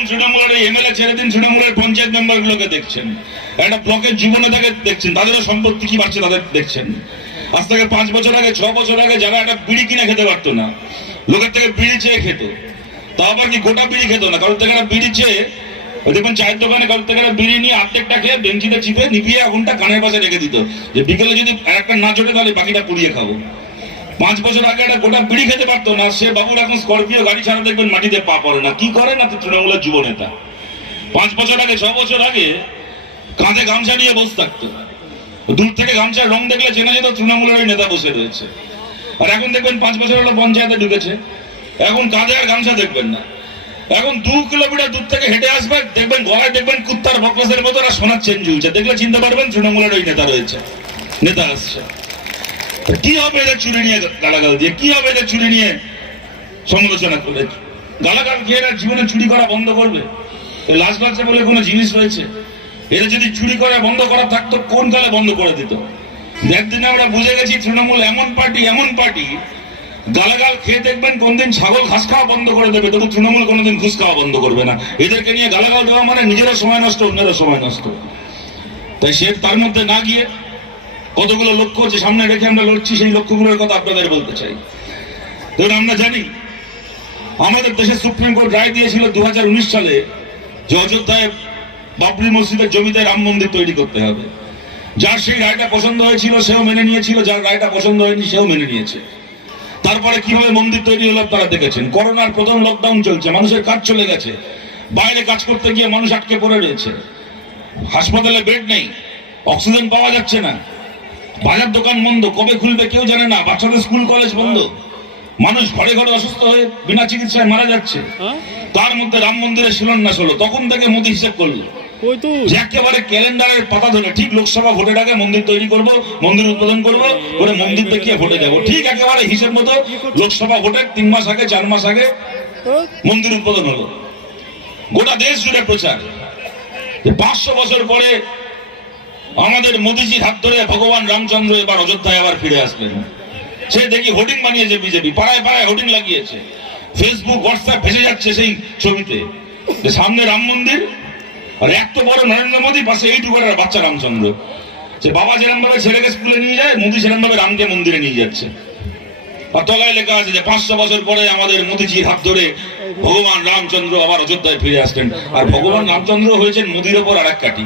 এখন তৃণমূলের এমএলএ ছেড়ে দিন তৃণমূলের পঞ্চায়েত মেম্বারগুলোকে দেখছেন একটা ব্লকের জীবনে তাকে দেখছেন তাদেরও সম্পত্তি কি বাড়ছে তাদের দেখছেন আজ থেকে পাঁচ বছর আগে ছ বছর আগে যারা একটা বিড়ি কিনে খেতে পারতো না লোকের থেকে বিড়ি চেয়ে খেত তা আবার কি গোটা বিড়ি খেত না কারোর থেকে একটা বিড়ি চেয়ে দেখবেন চায়ের দোকানে কারোর থেকে একটা বিড়ি নিয়ে আর্ধেকটা খেয়ে বেঞ্চিতে চিপে নিপিয়ে আগুনটা কানের পাশে রেখে দিত যে বিকেলে যদি একটা না জোটে তাহলে বাকিটা পুড়িয়ে খাবো পাঁচ বছর আগে একটা গোটা বিড়ি খেতে পারতো না সে বাবুর এখন স্করপিও গাড়ি ছাড়া দেখবেন মাটিতে পা পড়ে না কি করে না তৃণমূলের যুব নেতা পাঁচ বছর আগে ছ বছর আগে কাঁধে গামছা নিয়ে বসে থাকতো দূর থেকে গামছার রং দেখলে চেনা যেত তৃণমূলের নেতা বসে রয়েছে আর এখন দেখবেন পাঁচ বছর হলো পঞ্চায়েতে ঢুকেছে এখন কাঁধে আর গামছা দেখবেন না এখন দু কিলোমিটার দূর থেকে হেঁটে আসবে দেখবেন গলায় দেখবেন কুত্তার বকবাসের মতো আর সোনার চেঞ্জ হয়েছে দেখলে চিনতে পারবেন তৃণমূলের ওই নেতা রয়েছে নেতা আসছে কি হবে এদের চুরি নিয়ে গালাগাল দিয়ে কি হবে এদের চুরি নিয়ে সমালোচনা করে গালাগাল দিয়ে এরা জীবনে চুরি করা বন্ধ করবে লাশ বাচ্চা বলে কোনো জিনিস রয়েছে এরা যদি চুরি করা বন্ধ করা থাকতো কোন কালে বন্ধ করে দিত একদিন আমরা বুঝে গেছি তৃণমূল এমন পার্টি এমন পার্টি গালাগাল খেয়ে দেখবেন কোনদিন ছাগল ঘাস খাওয়া বন্ধ করে দেবে তবু তৃণমূল কোনোদিন ঘুষ খাওয়া বন্ধ করবে না এদেরকে নিয়ে গালাগাল দেওয়া মানে নিজেরা সময় নষ্ট অন্যেরা সময় নষ্ট তাই সে তার মধ্যে না গিয়ে কতগুলো লক্ষ্য যে সামনে রেখে আমরা লড়ছি সেই লক্ষ্যগুলোর কথা আপনাদের বলতে চাই ধরুন আমরা জানি আমাদের দেশের সুপ্রিম কোর্ট রায় দিয়েছিল দু সালে যে অযোধ্যায় বাবরি মসজিদের জমিতে রাম মন্দির তৈরি করতে হবে যার সেই রায়টা পছন্দ হয়েছিল সেও মেনে নিয়েছিল যার রায়টা পছন্দ হয়নি সেও মেনে নিয়েছে তারপরে কিভাবে মন্দির তৈরি হলো তারা দেখেছেন করোনার প্রথম লকডাউন চলছে মানুষের কাজ চলে গেছে বাইরে কাজ করতে গিয়ে মানুষ আটকে পড়ে রয়েছে হাসপাতালে বেড নেই অক্সিজেন পাওয়া যাচ্ছে না বাজার দোকান বন্ধ কবে খুলবে কেউ জানে না বাচ্চাদের স্কুল কলেজ বন্ধ হ্যাঁ। মানুষ ঘরে ঘরে অসুস্থ হয়ে বিনা চিকিৎসায় মারা যাচ্ছে হ্যাঁ। তার মধ্যে রাম মন্দিরের শিলান্যাস হলো তখন থেকে মোদি হিসেব করলো একেবারে ক্যালেন্ডারের পাতা ধরে ঠিক লোকসভা ভোটে আগে মন্দির তৈরি করব মন্দির উদ্বোধন করব করে মন্দির দেখিয়ে ভোটে যাবো ঠিক একেবারে হিসেব মতো লোকসভা ভোটের তিন মাস আগে চার মাস আগে হ্যাঁ। মন্দির উদ্বোধন হলো গোটা দেশ জুড়ে প্রচার পাঁচশো বছর পরে আমাদের মোদীজির হাত ধরে ভগবান রামচন্দ্র এবার অযোধ্যায় আবার ফিরে আসবেন সে দেখি হোর্ডিং বানিয়েছে বিজেপি পাড়ায় পাড়ায় হোর্ডিং লাগিয়েছে ফেসবুক হোয়াটসঅ্যাপ ভেসে যাচ্ছে সেই ছবিতে সামনে রাম মন্দির আর এত বড় নরেন্দ্র মোদী পাশে করার বাচ্চা রামচন্দ্র যে বাবা যেরকম ভাবে ছেলেকে স্কুলে নিয়ে যায় মোদী সেরকম ভাবে রামকে মন্দিরে নিয়ে যাচ্ছে আর তলায় লেখা আছে যে পাঁচশো বছর পরে আমাদের মোদীজির হাত ধরে ভগবান রামচন্দ্র আবার অযোধ্যায় ফিরে আসলেন আর ভগবান রামচন্দ্র হয়েছেন মোদির ওপর আর এক কাটি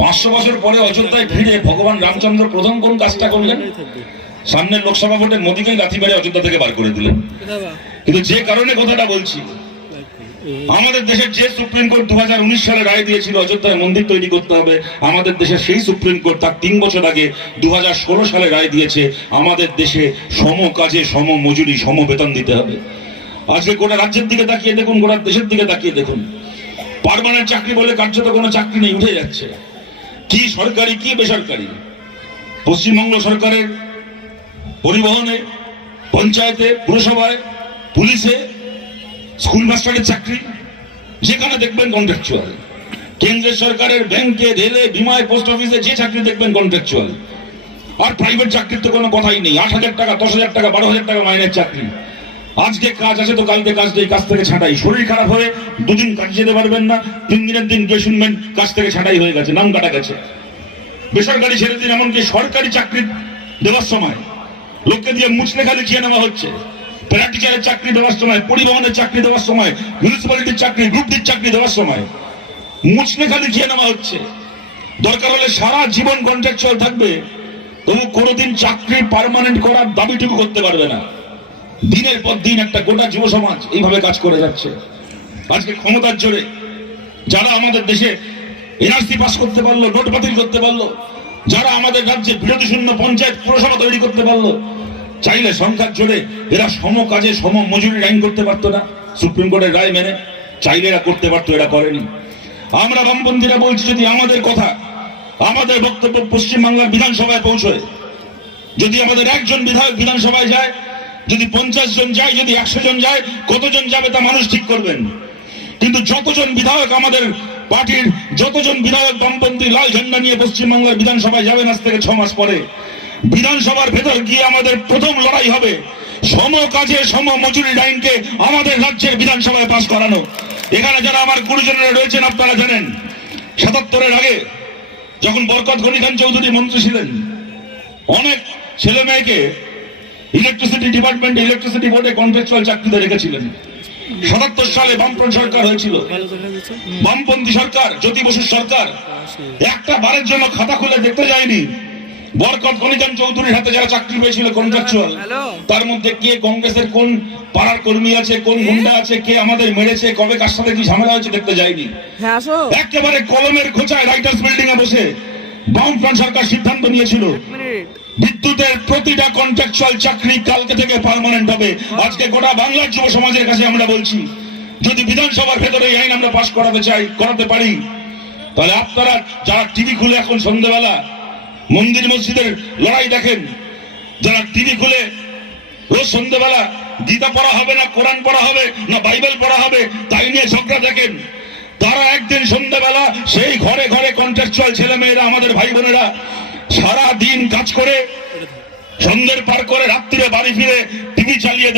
পাঁচশো বছর পরে অযোধ্যায় ফিরে ভগবান রামচন্দ্র প্রথম কোন কাজটা করলেন সামনের লোকসভা ভোটে মোদীকে লাথি মেরে অযোধ্যা থেকে বার করে দিলেন কিন্তু যে কারণে কথাটা বলছি আমাদের দেশের যে সুপ্রিম কোর্ট দু হাজার উনিশ সালে রায় দিয়েছিল অযোধ্যায় মন্দির তৈরি করতে হবে আমাদের দেশের সেই সুপ্রিম কোর্ট তার তিন বছর আগে দু সালে রায় দিয়েছে আমাদের দেশে সম কাজে সম মজুরি সম বেতন দিতে হবে আজকে গোটা রাজ্যের দিকে তাকিয়ে দেখুন গোটা দেশের দিকে তাকিয়ে দেখুন পারমানেন্ট চাকরি বলে কার্যত কোনো চাকরি নেই উঠে যাচ্ছে কি সরকারি কি বেসরকারি পশ্চিমবঙ্গ সরকারের পরিবহনে পঞ্চায়েতে পুরসভায় পুলিশে স্কুল মাস্টারের চাকরি যেখানে দেখবেন কন্ট্রাকচুয়াল কেন্দ্রের সরকারের ব্যাংকে রেলে বিমায় পোস্ট অফিসে যে চাকরি দেখবেন কন্ট্রাকচুয়াল আর প্রাইভেট চাকরির তো কোনো কথাই নেই আট হাজার টাকা দশ হাজার টাকা বারো হাজার টাকা মাইনের চাকরি আজকে কাজ আছে তো কালকে কাজ নেই কাজ থেকে ছাঁটাই শরীর খারাপ হয়ে দুদিন কাজ যেতে পারবেন না তিন দিনের দিন গিয়ে শুনবেন কাজ থেকে ছাঁটাই হয়ে গেছে নাম কাটা গেছে বেসরকারি ছেড়ে দিন এমনকি সরকারি চাকরি দেওয়ার সময় লোককে দিয়ে মুছলে খালি খেয়ে নেওয়া হচ্ছে প্র্যাকটিক্যালের চাকরি দেওয়ার সময় পরিবহনের চাকরি দেওয়ার সময় মিউনিসিপ্যালিটির চাকরি গ্রুপটির চাকরি দেওয়ার সময় মুছলে খালি খেয়ে নেওয়া হচ্ছে দরকার হলে সারা জীবন কন্ট্রাকচুয়াল থাকবে তবু কোনোদিন চাকরি পারমানেন্ট করার দাবিটুকু করতে পারবে না দিনের পর দিন একটা গোটা যুব সমাজ এইভাবে কাজ করে যাচ্ছে আজকে ক্ষমতার জোরে যারা আমাদের দেশে এনআরসি পাস করতে পারলো নোট বাতিল করতে পারলো যারা আমাদের রাজ্যে বিরোধী শূন্য পঞ্চায়েত পুরসভা তৈরি করতে পারলো চাইলে সংখ্যার জোরে এরা সম কাজে সম মজুরি আইন করতে পারতো না সুপ্রিম কোর্টের রায় মেনে চাইলে এরা করতে পারতো এরা করেনি আমরা বামপন্থীরা বলছি যদি আমাদের কথা আমাদের বক্তব্য পশ্চিমবাংলার বিধানসভায় পৌঁছয় যদি আমাদের একজন বিধায়ক বিধানসভায় যায় যদি পঞ্চাশ জন যায় যদি একশো জন যায় কতজন যাবে তা মানুষ ঠিক করবেন কিন্তু যতজন বিধায়ক আমাদের পার্টির যতজন বিধায়ক বামপন্থী লাল ঝান্ডা নিয়ে পশ্চিমবাংলার বিধানসভায় যাবেন আজ থেকে ছ মাস পরে বিধানসভার ভেতর গিয়ে আমাদের প্রথম লড়াই হবে সম কাজে সম মজুরি লাইনকে আমাদের রাজ্যের বিধানসভায় পাশ করানো এখানে যারা আমার গুরুজনেরা রয়েছেন আপনারা জানেন সাতাত্তরের আগে যখন বরকত ঘনিখান চৌধুরী মন্ত্রী ছিলেন অনেক ছেলে মেয়েকে ইলেকট্রিসিটি ডিপার্টমেন্ট ইলেকট্রিসিটি বোর্ডে কনভেকচুয়াল চাকরিতে রেখেছিলেন সাতাত্তর সালে বামফ্রন্ট সরকার হয়েছিল বামপন্থী সরকার জ্যোতি বসুর সরকার একটা বারের জন্য খাতা খুলে দেখতে যায়নি বরকত গণিজান চৌধুরীর হাতে যারা চাকরি পেয়েছিল কন্ট্রাকচুয়াল তার মধ্যে কে কংগ্রেসের কোন পাড়ার কর্মী আছে কোন গুন্ডা আছে কে আমাদের মেরেছে কবে কার সাথে কি ঝামেলা হয়েছে দেখতে যায়নি হ্যাঁ, একেবারে কলমের খোঁচায় রাইটার্স বিল্ডিং এ বসে বামফ্রন্ট সরকার সিদ্ধান্ত নিয়েছিল বিদ্যুতের প্রতিটা কন্ট্রাকচুয়াল চাকরি কালকে থেকে পারমানেন্ট হবে আজকে গোটা বাংলার যুব সমাজের কাছে আমরা বলছি যদি বিধানসভার ভেতরে এই আইন আমরা পাশ করাতে চাই করাতে পারি তাহলে আপনারা যারা টিভি খুলে এখন সন্ধ্যেবেলা মন্দির মসজিদের লড়াই দেখেন যারা টিভি খুলে রোজ সন্ধ্যেবেলা গীতা পড়া হবে না কোরআন পড়া হবে না বাইবেল পড়া হবে তাই নিয়ে ঝগড়া দেখেন তারা একদিন সন্ধ্যেবেলা সেই ঘরে ঘরে কন্ট্রাকচুয়াল ছেলে মেয়েরা আমাদের ভাই বোনেরা সারা দিন কাজ করে সন্ধ্যের পার করে রাত্রিরে বাড়ি ফিরে টিভি চালিয়ে